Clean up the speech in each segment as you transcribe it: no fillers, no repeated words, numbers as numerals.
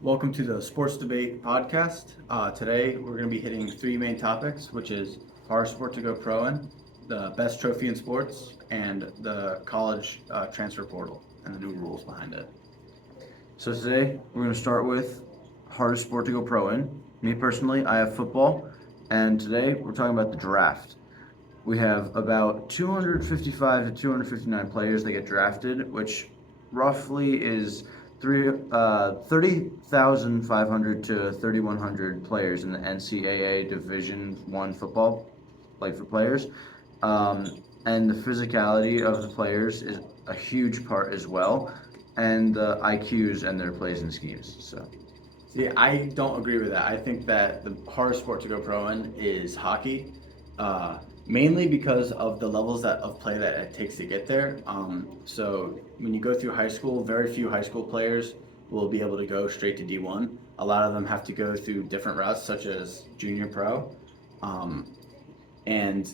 Welcome to the Sports Debate Podcast. Today we're going to be hitting three main topics, which is hardest sport to go pro in, the best trophy in sports, and the college transfer portal and the new rules behind it. So today we're going to start with hardest sport to go pro in. Me personally, I have football, and today we're talking about the draft. We have about 255 to 259 players that get drafted, which roughly is 30,500 to 3,100 players in the NCAA Division One football, like for players. And the physicality of the players is a huge part as well, and the IQs and their plays and schemes. So See, I don't agree with that. I think that the hardest sport to go pro in is hockey, mainly because of the levels of play that it takes to get there. So when you go through high school, very few high school players will be able to go straight to D1. A lot of them have to go through different routes, such as junior pro, um, and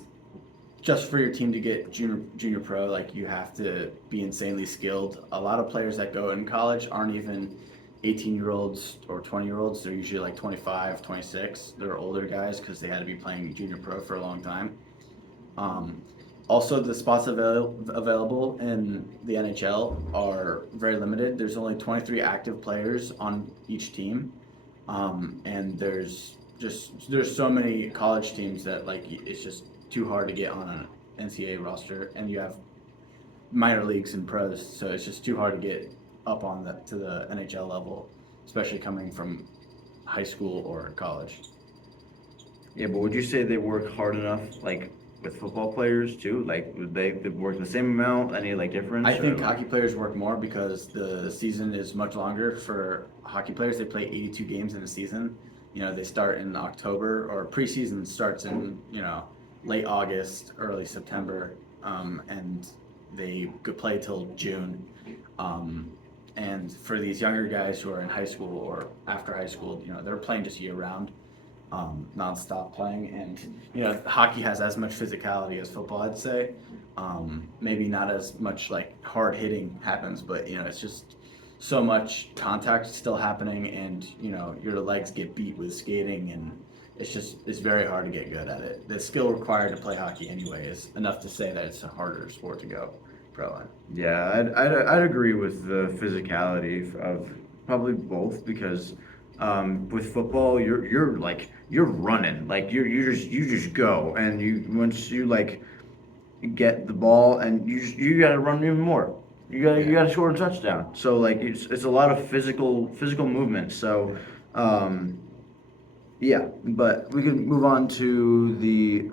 just for your team to get junior pro, like you have to be insanely skilled. A lot of players that go in college aren't even 18-year-olds or 20-year-olds. They're usually like 25, 26. They're older guys because they had to be playing junior pro for a long time. Um, Also, the spots available in the NHL are very limited. There's only 23 active players on each team, and there's so many college teams that like it's just too hard to get on an NCAA roster, and you have minor leagues and pros, so it's just too hard to get up on the NHL level, especially coming from high school or college. yeah, but would you say they work hard enough, like with football players too? Like would they work the same amount? Any like difference? I think Or hockey players work more because the season is much longer for hockey players. They play 82 games in a season. They start in October, or preseason starts in, late August, early September, and they could play till June. Um, and for these younger guys who are in high school or after high school, they're playing just year round, nonstop playing. And hockey has as much physicality as football, I'd say. Maybe not as much like hard hitting happens, but it's just so much contact still happening, and your legs get beat with skating, and it's very hard to get good at it. The skill required to play hockey anyway is enough to say that it's a harder sport to go pro in. yeah, I'd agree with the physicality of probably both because with football you're running like you just go and you once you like get the ball and you gotta run even more. You Yeah. gotta score a touchdown. So like it's a lot of physical movement. So um, yeah, but we can move on to the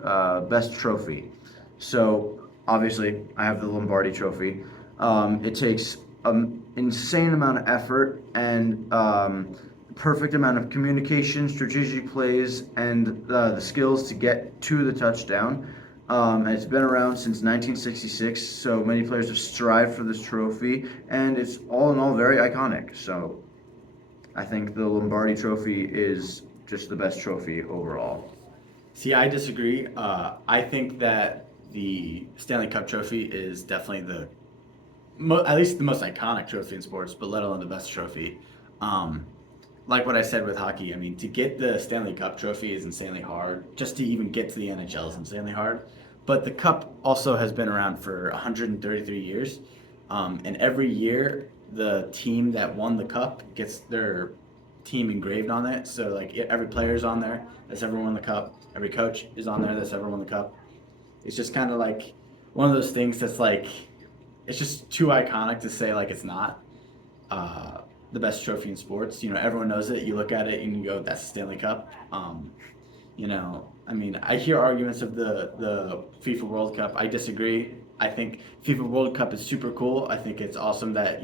best trophy. So obviously I have the Lombardi Trophy. It takes an insane amount of effort and perfect amount of communication, strategic plays, and the skills to get to the touchdown. And it's been around since 1966, so many players have strived for this trophy, and it's all in all very iconic. So I think the Lombardi Trophy is just the best trophy overall. See, I disagree. I think that the Stanley Cup trophy is definitely at least the most iconic trophy in sports, but let alone the best trophy. Um, like what I said with hockey, I mean, to get the Stanley Cup trophy is insanely hard. Just to even get to the NHL is insanely hard. But the cup also has been around for 133 years, and every year the team that won the cup gets their team engraved on it. So like every player is on there that's ever won the cup. Every coach is on there that's ever won the cup. It's just kind of like one of those things that's like it's just too iconic to say like it's not the best trophy in sports. Everyone knows it. You look at it and you go, "That's the Stanley Cup." I mean, I hear arguments of the FIFA World Cup. I disagree. I think FIFA World Cup is super cool. I think it's awesome that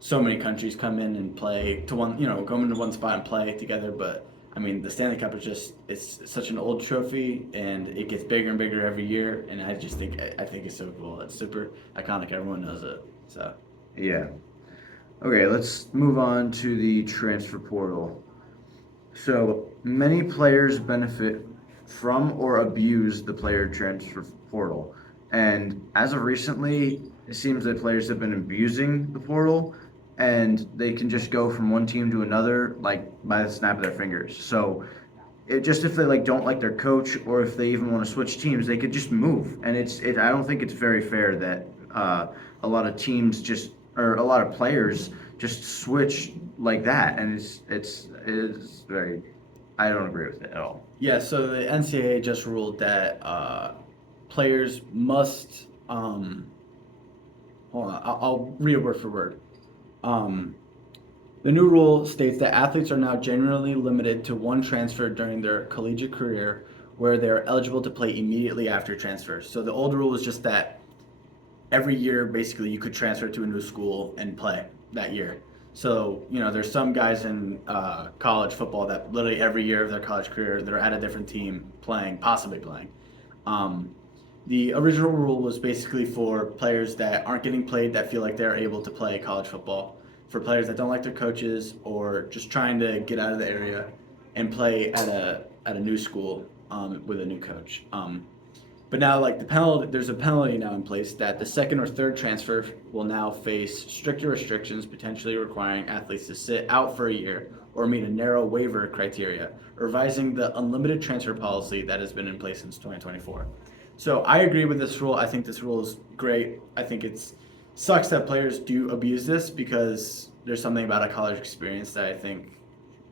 so many countries come in and play to one, go into one spot and play together. But I mean, the Stanley Cup is it's such an old trophy, and it gets bigger and bigger every year. And I think it's so cool. It's super iconic. Everyone knows it. So. Yeah. Okay, let's move on to the transfer portal. So many players benefit from or abuse the player transfer portal. And as of recently, it seems that players have been abusing the portal. and they can just go from one team to another like by the snap of their fingers. So it just if they like don't like their coach or if they even want to switch teams, they could just move. And I don't think it's very fair that a lot of teams just or a lot of players just switch like that. And it's very I don't agree with it at all. Yeah, so the NCAA just ruled that players must. Hold on, I'll read it word for word. Um, the new rule states that athletes are now generally limited to one transfer during their collegiate career, where they are eligible to play immediately after transfer. So the old rule was just that every year, basically, you could transfer to a new school and play that year. So, there's some guys in college football that literally every year of their college career, they're at a different team playing, possibly playing. Um, the original rule was basically for players that aren't getting played that feel like they're able to play college football, for players that don't like their coaches or just trying to get out of the area and play at a new school with a new coach. But now, like there's a penalty now in place that the second or third transfer will now face stricter restrictions, potentially requiring athletes to sit out for a year or meet a narrow waiver criteria, revising the unlimited transfer policy that has been in place since 2024. So I agree with this rule. I think this rule is great. I think it's sucks that players do abuse this because there's something about a college experience that I think,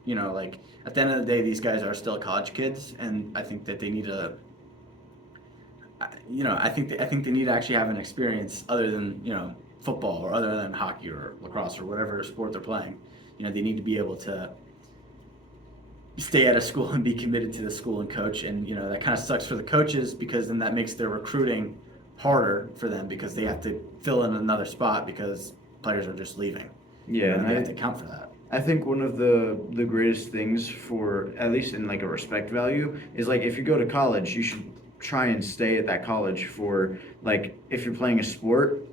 like at the end of the day, these guys are still college kids, and I think that they need to I think they need to actually have an experience other than football or other than hockey or lacrosse or whatever sport they're playing. They need to be able to stay at a school and be committed to the school and coach, and that kind of sucks for the coaches because then that makes their recruiting harder for them because they have to fill in another spot because players are just leaving. Yeah, and and they have to account for that. I think one of the greatest things for at least in like a respect value is like if you go to college, you should try and stay at that college for like if you're playing a sport,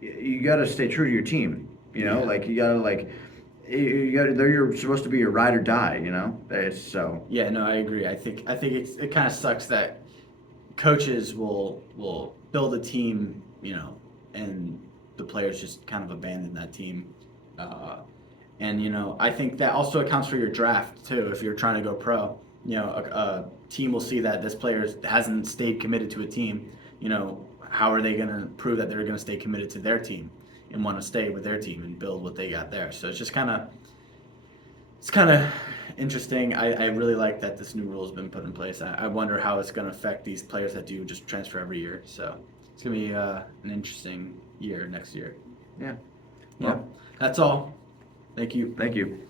you got to stay true to your team. Yeah. Like you got to like you got to you're supposed to be your ride or die. So Yeah, no, I agree. I think it kind of sucks that coaches will build a team, and the players just kind of abandon that team. And I think that also accounts for your draft too. If you're trying to go pro, a team will see that this player hasn't stayed committed to a team. How are they going to prove that they're going to stay committed to their team and want to stay with their team and build what they got there? So it's kind of interesting. I really like that this new rule has been put in place. I wonder how it's going to affect these players that do just transfer every year. So it's going to be an interesting year next year. yeah. Yeah, Well, that's all. Thank you. thank you.